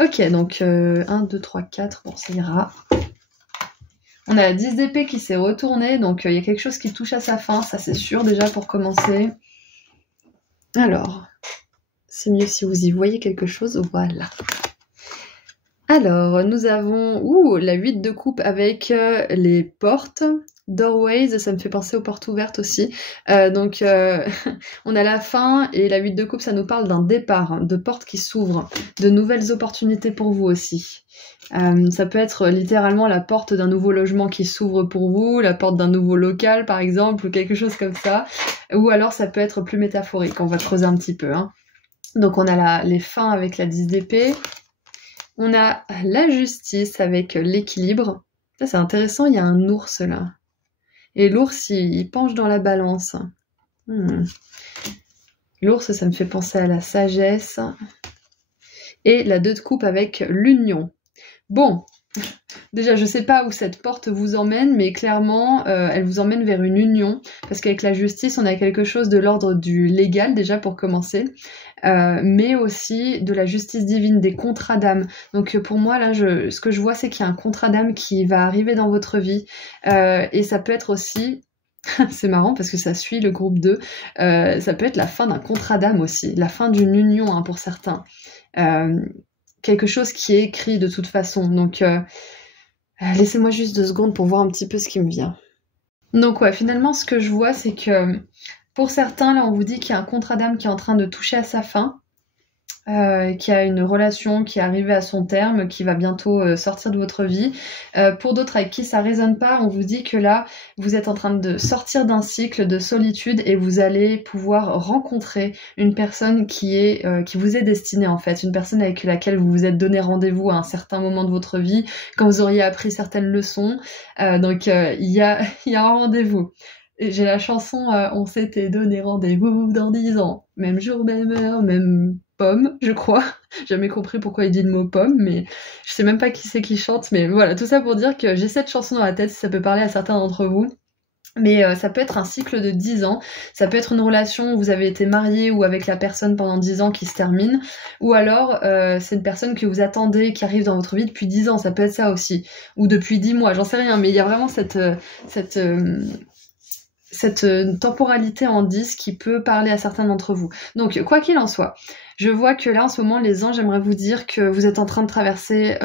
Ok, donc 1, 2, 3, 4, bon, ça ira. On a la 10 d'épée qui s'est retournée, donc il y a quelque chose qui touche à sa fin, ça c'est sûr déjà pour commencer. Alors, c'est mieux si vous y voyez quelque chose, voilà. Alors, nous avons la 8 de coupe avec les portes. Doorways, ça me fait penser aux portes ouvertes aussi. Donc, on a la fin et la 8 de coupe, ça nous parle d'un départ, de portes qui s'ouvrent, de nouvelles opportunités pour vous aussi. Ça peut être littéralement la porte d'un nouveau logement qui s'ouvre pour vous, la porte d'un nouveau local par exemple, ou quelque chose comme ça. Ou alors ça peut être plus métaphorique, on va creuser un petit peu. Hein. Donc on a les fins avec la 10 d'épée. On a la justice avec l'équilibre. Ça c'est intéressant, il y a un ours là. Et l'ours, il penche dans la balance. L'ours, ça me fait penser à la sagesse. Et la 2 de coupe avec l'union. Bon, déjà, je sais pas où cette porte vous emmène, mais clairement, elle vous emmène vers une union. Parce qu'avec la justice, on a quelque chose de l'ordre du légal, déjà, pour commencer. Mais aussi de la justice divine, des contrats d'âme. Donc pour moi, là, ce que je vois, c'est qu'il y a un contrat d'âme qui va arriver dans votre vie. Et ça peut être aussi... c'est marrant parce que ça suit le groupe 2. Ça peut être la fin d'un contrat d'âme aussi. La fin d'une union, hein, pour certains. Quelque chose qui est écrit de toute façon. Donc, laissez-moi juste 2 secondes pour voir un petit peu ce qui me vient. Donc ouais, finalement, ce que je vois, c'est que pour certains, là, on vous dit qu'il y a un contrat d'âme qui est en train de toucher à sa fin, qu'il y a une relation qui est arrivée à son terme, qui va bientôt sortir de votre vie. Pour d'autres avec qui ça résonne pas, on vous dit que là, vous êtes en train de sortir d'un cycle de solitude et vous allez pouvoir rencontrer une personne qui vous est destinée en fait, une personne avec laquelle vous vous êtes donné rendez-vous à un certain moment de votre vie, quand vous auriez appris certaines leçons. Donc il y a un rendez-vous. J'ai la chanson On s'était donné rendez-vous dans 10 ans. Même jour, même heure, même pomme, je crois. J'ai jamais compris pourquoi il dit le mot pomme, mais je sais même pas qui c'est qui chante. Mais voilà, tout ça pour dire que j'ai cette chanson dans la tête, si ça peut parler à certains d'entre vous. Mais ça peut être un cycle de 10 ans, ça peut être une relation où vous avez été marié ou avec la personne pendant 10 ans qui se termine, ou alors c'est une personne que vous attendez qui arrive dans votre vie depuis 10 ans, ça peut être ça aussi, ou depuis 10 mois, j'en sais rien, mais il y a vraiment cette temporalité en 10 qui peut parler à certains d'entre vous. Donc, quoi qu'il en soit, je vois que là, en ce moment, les anges, j'aimerais vous dire que vous êtes en train de traverser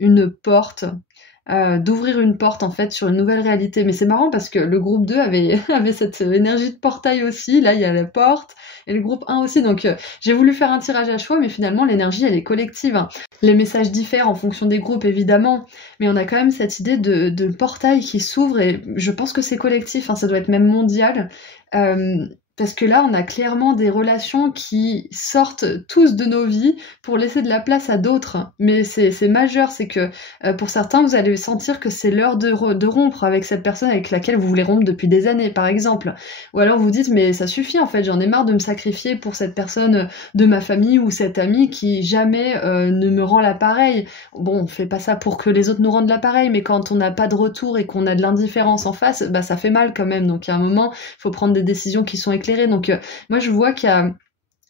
une porte, d'ouvrir une porte, en fait, sur une nouvelle réalité. Mais c'est marrant parce que le groupe 2 avait cette énergie de portail aussi. Là, il y a la porte, et le groupe 1 aussi. Donc, j'ai voulu faire un tirage à choix, mais finalement, l'énergie, elle est collective. Hein. Les messages diffèrent en fonction des groupes, évidemment, mais on a quand même cette idée de portail qui s'ouvre, et je pense que c'est collectif, hein, ça doit être même mondial, parce que là, on a clairement des relations qui sortent tous de nos vies pour laisser de la place à d'autres. Mais c'est majeur, c'est que pour certains, vous allez sentir que c'est l'heure de rompre avec cette personne avec laquelle vous voulez rompre depuis des années, par exemple. Ou alors vous dites, mais ça suffit en fait, j'en ai marre de me sacrifier pour cette personne de ma famille ou cet ami qui jamais ne me rend l'appareil. Bon, on fait pas ça pour que les autres nous rendent l'appareil, mais quand on n'a pas de retour et qu'on a de l'indifférence en face, bah ça fait mal quand même. Donc à un moment, il faut prendre des décisions qui sont éclairées. Donc moi je vois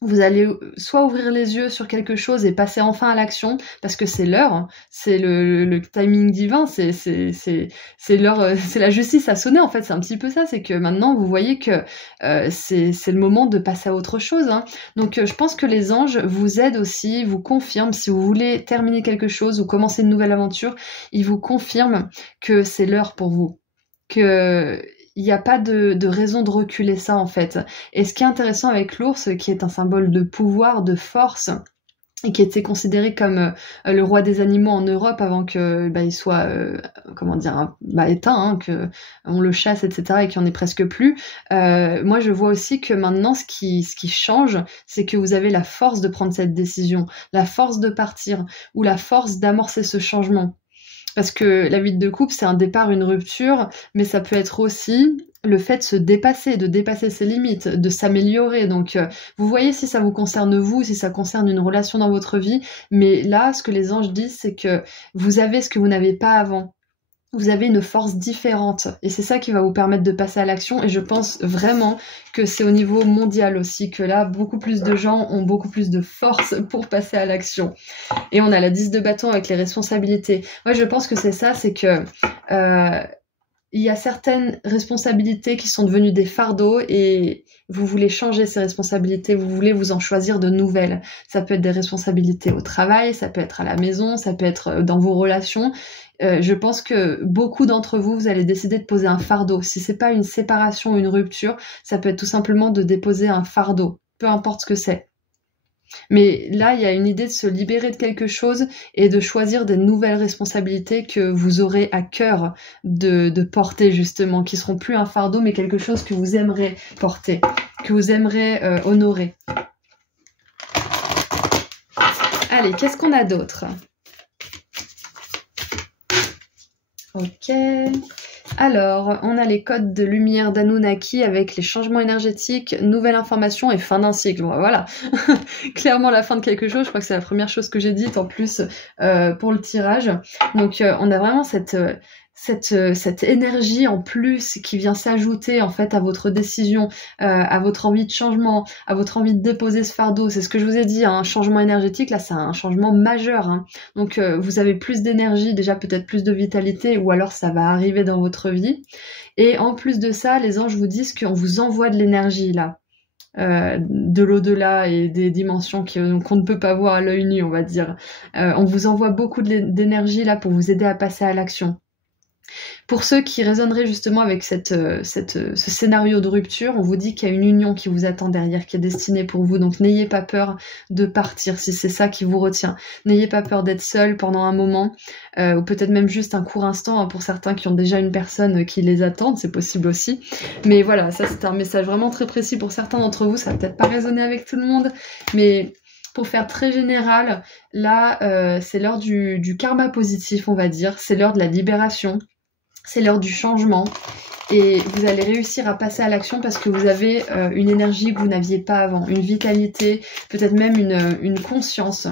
vous allez soit ouvrir les yeux sur quelque chose et passer enfin à l'action, parce que c'est l'heure, hein, c'est le timing divin, c'est l'heure, c'est la justice à sonner en fait, c'est un petit peu ça, c'est que maintenant vous voyez que c'est le moment de passer à autre chose. Hein. Donc je pense que les anges vous aident aussi, vous confirment, si vous voulez terminer quelque chose ou commencer une nouvelle aventure, ils vous confirment que c'est l'heure pour vous, que il n'y a pas de raison de reculer ça en fait. Et ce qui est intéressant avec l'ours, qui est un symbole de pouvoir, de force, et qui était considéré comme le roi des animaux en Europe avant que il soit comment dire éteint, hein, que on le chasse, etc., et qu'il n'y en ait presque plus. Moi je vois aussi que maintenant ce qui change, c'est que vous avez la force de prendre cette décision, la force de partir, ou la force d'amorcer ce changement. Parce que la vie de couple, c'est un départ, une rupture, mais ça peut être aussi le fait de se dépasser, de dépasser ses limites, de s'améliorer. Donc, vous voyez si ça vous concerne vous, si ça concerne une relation dans votre vie. Mais là, ce que les anges disent, c'est que vous avez ce que vous n'avez pas avant. Vous avez une force différente. Et c'est ça qui va vous permettre de passer à l'action. Et je pense vraiment que c'est au niveau mondial aussi, que là, beaucoup plus de gens ont beaucoup plus de force pour passer à l'action. Et on a la 10 de bâton avec les responsabilités. Moi, je pense que c'est ça, c'est que il y a certaines responsabilités qui sont devenues des fardeaux et vous voulez changer ces responsabilités, vous voulez vous en choisir de nouvelles. Ça peut être des responsabilités au travail, ça peut être à la maison, ça peut être dans vos relations. Je pense que beaucoup d'entre vous, vous allez décider de poser un fardeau. Si c'est pas une séparation ou une rupture, ça peut être tout simplement de déposer un fardeau, peu importe ce que c'est. Mais là, il y a une idée de se libérer de quelque chose et de choisir des nouvelles responsabilités que vous aurez à cœur de porter justement, qui seront plus un fardeau, mais quelque chose que vous aimerez porter, que vous aimerez honorer. Allez, qu'est-ce qu'on a d'autre ? Ok. Alors, on a les codes de lumière d'Anunnaki avec les changements énergétiques, nouvelle information et fin d'un cycle. Bon, voilà, clairement la fin de quelque chose. Je crois que c'est la première chose que j'ai dite en plus pour le tirage. Donc, on a vraiment cette énergie en plus qui vient s'ajouter en fait à votre décision, à votre envie de changement, à votre envie de déposer ce fardeau. C'est ce que je vous ai dit, un changement énergétique, là c'est un changement majeur. Hein. Donc vous avez plus d'énergie, déjà peut-être plus de vitalité, ou alors ça va arriver dans votre vie. Et en plus de ça, les anges vous disent qu'on vous envoie de l'énergie là. De l'au-delà et des dimensions qu'on ne peut pas voir à l'œil nu, on va dire. On vous envoie beaucoup d'énergie là pour vous aider à passer à l'action. Pour ceux qui résonneraient justement avec ce scénario de rupture, on vous dit qu'il y a une union qui vous attend derrière, qui est destinée pour vous. Donc n'ayez pas peur de partir si c'est ça qui vous retient. N'ayez pas peur d'être seul pendant un moment, ou peut-être même juste un court instant, hein, pour certains qui ont déjà une personne qui les attend, c'est possible aussi. Mais voilà, ça c'est un message vraiment très précis pour certains d'entre vous, ça va peut-être pas résonner avec tout le monde, mais pour faire très général, là c'est l'heure du karma positif, on va dire, c'est l'heure de la libération. C'est l'heure du changement et vous allez réussir à passer à l'action parce que vous avez une énergie que vous n'aviez pas avant, une vitalité, peut-être même une conscience,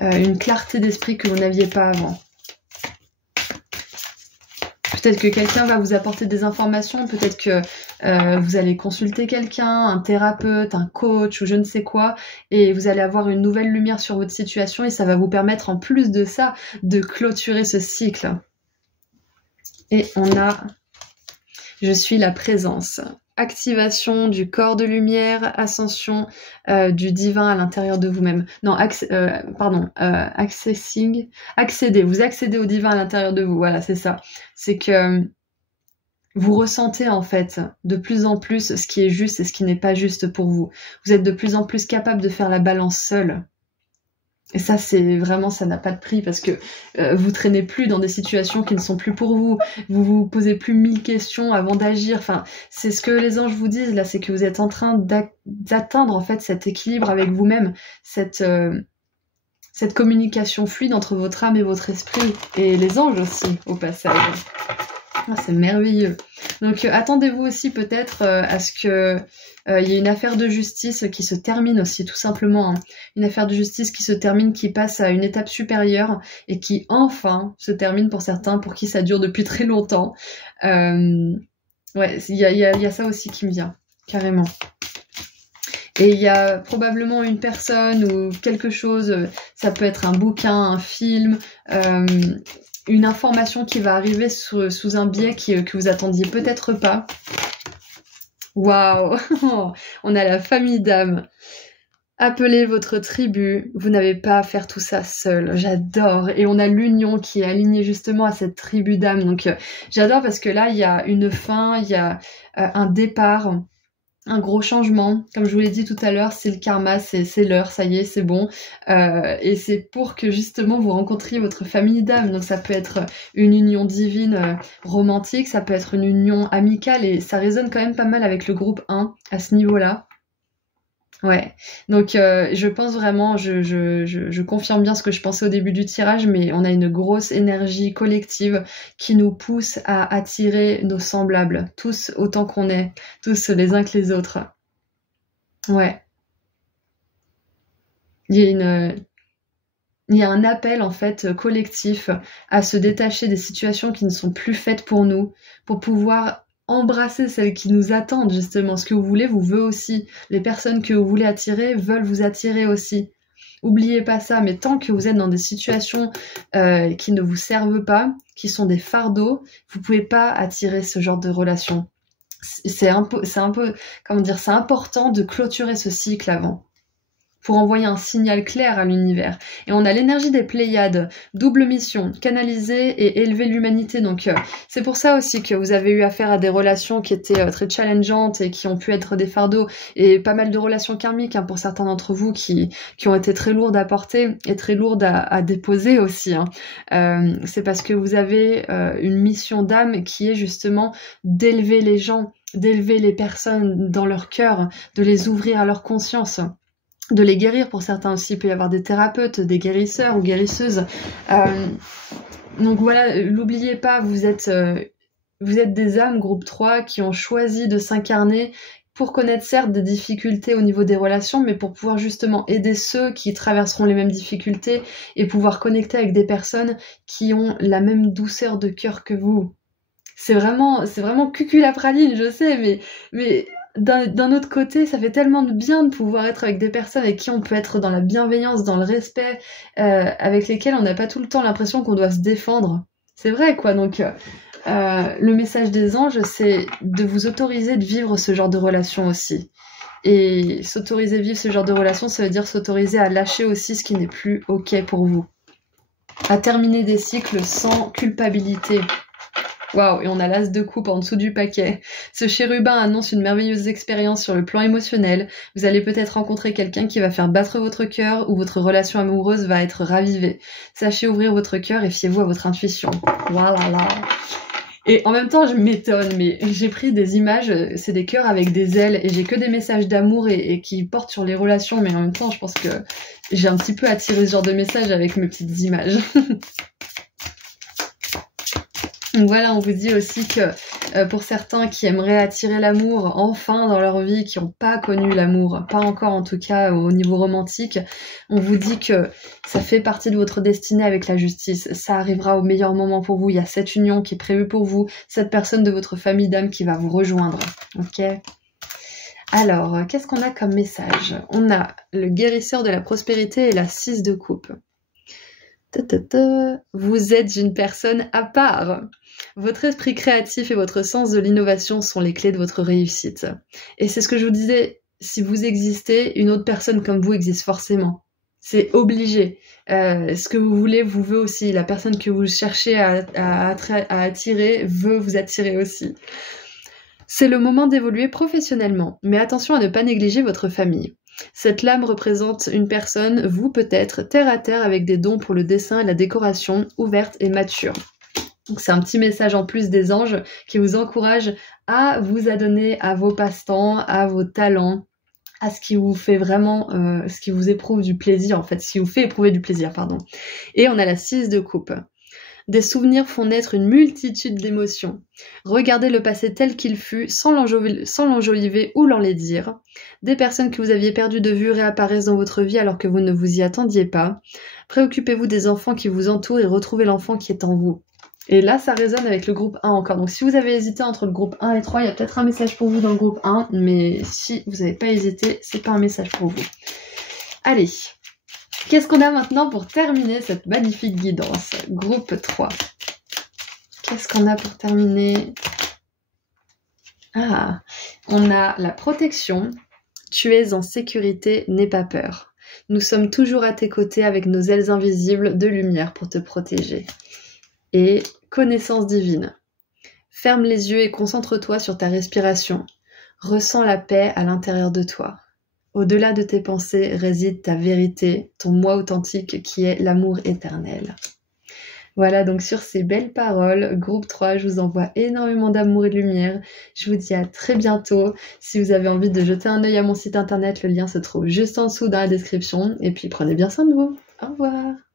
une clarté d'esprit que vous n'aviez pas avant. Peut-être que quelqu'un va vous apporter des informations, peut-être que vous allez consulter quelqu'un, un thérapeute, un coach ou je ne sais quoi, et vous allez avoir une nouvelle lumière sur votre situation et ça va vous permettre en plus de ça de clôturer ce cycle. Et on a « Je suis la présence ». Activation du corps de lumière, ascension du divin à l'intérieur de vous-même. Non, accessing. Accéder, vous accédez au divin à l'intérieur de vous. Voilà, c'est ça. C'est que vous ressentez en fait de plus en plus ce qui est juste et ce qui n'est pas juste pour vous. Vous êtes de plus en plus capable de faire la balance seul. Et ça, c'est vraiment, ça n'a pas de prix parce que vous traînez plus dans des situations qui ne sont plus pour vous. Vous vous posez plus 1000 questions avant d'agir. Enfin, c'est ce que les anges vous disent là, c'est que vous êtes en train d'atteindre en fait cet équilibre avec vous-même, cette communication fluide entre votre âme et votre esprit et les anges aussi au passage. Ah, c'est merveilleux. Donc attendez-vous aussi peut-être à ce que il y ait une affaire de justice qui se termine aussi, tout simplement. Hein. Une affaire de justice qui se termine, qui passe à une étape supérieure et qui enfin se termine pour certains, pour qui ça dure depuis très longtemps. Ouais, il y a ça aussi qui me vient, carrément. Et il y a probablement une personne ou quelque chose, ça peut être un bouquin, un film, une information qui va arriver sous un biais que vous attendiez peut-être pas. Waouh. On a la famille d'âmes. Appelez votre tribu, vous n'avez pas à faire tout ça seul, j'adore. Et on a l'union qui est alignée justement à cette tribu d'âme. Donc j'adore parce que là, il y a une fin, il y a un départ, un gros changement. Comme je vous l'ai dit tout à l'heure, c'est le karma, c'est l'heure, ça y est, c'est bon. Et c'est pour que justement vous rencontriez votre famille d'âme. Donc ça peut être une union divine romantique, ça peut être une union amicale et ça résonne quand même pas mal avec le groupe 1 à ce niveau-là. Ouais, donc je pense vraiment, je confirme bien ce que je pensais au début du tirage, mais on a une grosse énergie collective qui nous pousse à attirer nos semblables, tous autant qu'on est, tous les uns que les autres. Ouais, il y a il y a un appel en fait collectif à se détacher des situations qui ne sont plus faites pour nous, pour pouvoir embrasser celles qui nous attendent justement. Ce que vous voulez vous veut aussi. Les personnes que vous voulez attirer veulent vous attirer aussi. Oubliez pas ça, mais tant que vous êtes dans des situations qui ne vous servent pas, qui sont des fardeaux, vous pouvez pas attirer ce genre de relation. C'est un peu, comment dire, c'est important de clôturer ce cycle avant, pour envoyer un signal clair à l'univers. Et on a l'énergie des Pléiades, double mission, canaliser et élever l'humanité. Donc c'est pour ça aussi que vous avez eu affaire à des relations qui étaient très challengeantes et qui ont pu être des fardeaux, et pas mal de relations karmiques pour certains d'entre vous qui ont été très lourdes à porter et très lourdes à déposer aussi. C'est parce que vous avez une mission d'âme qui est justement d'élever les gens, d'élever les personnes dans leur cœur, de les ouvrir à leur conscience, de les guérir. Pour certains aussi, il peut y avoir des thérapeutes, des guérisseurs ou guérisseuses. Donc voilà, n'oubliez pas, vous êtes des âmes groupe 3 qui ont choisi de s'incarner pour connaître certes des difficultés au niveau des relations, mais pour pouvoir justement aider ceux qui traverseront les mêmes difficultés et pouvoir connecter avec des personnes qui ont la même douceur de cœur que vous. C'est vraiment cucul la praline, je sais, mais d'un autre côté, ça fait tellement de bien de pouvoir être avec des personnes avec qui on peut être dans la bienveillance, dans le respect, avec lesquelles on n'a pas tout le temps l'impression qu'on doit se défendre. C'est vrai, quoi. Donc, le message des anges, c'est de vous autoriser de vivre ce genre de relation aussi. Et s'autoriser à vivre ce genre de relation, ça veut dire s'autoriser à lâcher aussi ce qui n'est plus OK pour vous. À terminer des cycles sans culpabilité. Waouh, et on a l'as de coupe en dessous du paquet. Ce chérubin annonce une merveilleuse expérience sur le plan émotionnel. Vous allez peut-être rencontrer quelqu'un qui va faire battre votre cœur ou votre relation amoureuse va être ravivée. Sachez ouvrir votre cœur et fiez-vous à votre intuition. Voilà. Et en même temps, je m'étonne, mais j'ai pris des images, c'est des cœurs avec des ailes, et j'ai que des messages d'amour et qui portent sur les relations, mais en même temps, je pense que j'ai un petit peu attiré ce genre de messages avec mes petites images. Donc voilà, on vous dit aussi que pour certains qui aimeraient attirer l'amour enfin dans leur vie, qui n'ont pas connu l'amour, pas encore en tout cas au niveau romantique, on vous dit que ça fait partie de votre destinée avec la justice. Ça arrivera au meilleur moment pour vous. Il y a cette union qui est prévue pour vous, cette personne de votre famille d'âme qui va vous rejoindre. Ok ? Alors, qu'est-ce qu'on a comme message ? On a le guérisseur de la prospérité et la 6 de coupe. Vous êtes une personne à part. Votre esprit créatif et votre sens de l'innovation sont les clés de votre réussite. Et c'est ce que je vous disais, si vous existez, une autre personne comme vous existe forcément. C'est obligé. Ce que vous voulez vous veut aussi. La personne que vous cherchez à attirer veut vous attirer aussi. C'est le moment d'évoluer professionnellement, mais attention à ne pas négliger votre famille. Cette lame représente une personne, vous peut-être, terre à terre avec des dons pour le dessin et la décoration, ouverte et mature. Donc c'est un petit message en plus des anges qui vous encouragent à vous adonner à vos passe-temps, à vos talents, à ce qui vous fait vraiment, ce qui vous éprouve du plaisir en fait, ce qui vous fait éprouver du plaisir, pardon. Et on a la 6 de coupe. Des souvenirs font naître une multitude d'émotions. Regardez le passé tel qu'il fut, sans l'enjoliver ou l'enlaidir. Des personnes que vous aviez perdues de vue réapparaissent dans votre vie alors que vous ne vous y attendiez pas. Préoccupez-vous des enfants qui vous entourent et retrouvez l'enfant qui est en vous. Et là, ça résonne avec le groupe 1 encore. Donc si vous avez hésité entre le groupe 1 et 3, il y a peut-être un message pour vous dans le groupe 1, mais si vous n'avez pas hésité, c'est pas un message pour vous. Allez, qu'est-ce qu'on a maintenant pour terminer cette magnifique guidance ? Groupe 3. Qu'est-ce qu'on a pour terminer ? Ah, on a la protection, Tu es en sécurité, n'aie pas peur. Nous sommes toujours à tes côtés avec nos ailes invisibles de lumière pour te protéger. Et connaissance divine. Ferme les yeux et concentre-toi sur ta respiration. Ressens la paix à l'intérieur de toi. Au-delà de tes pensées réside ta vérité, ton moi authentique qui est l'amour éternel. Voilà, donc sur ces belles paroles, groupe 3, je vous envoie énormément d'amour et de lumière. Je vous dis à très bientôt. Si vous avez envie de jeter un œil à mon site internet, le lien se trouve juste en dessous dans la description. Et puis prenez bien soin de vous. Au revoir.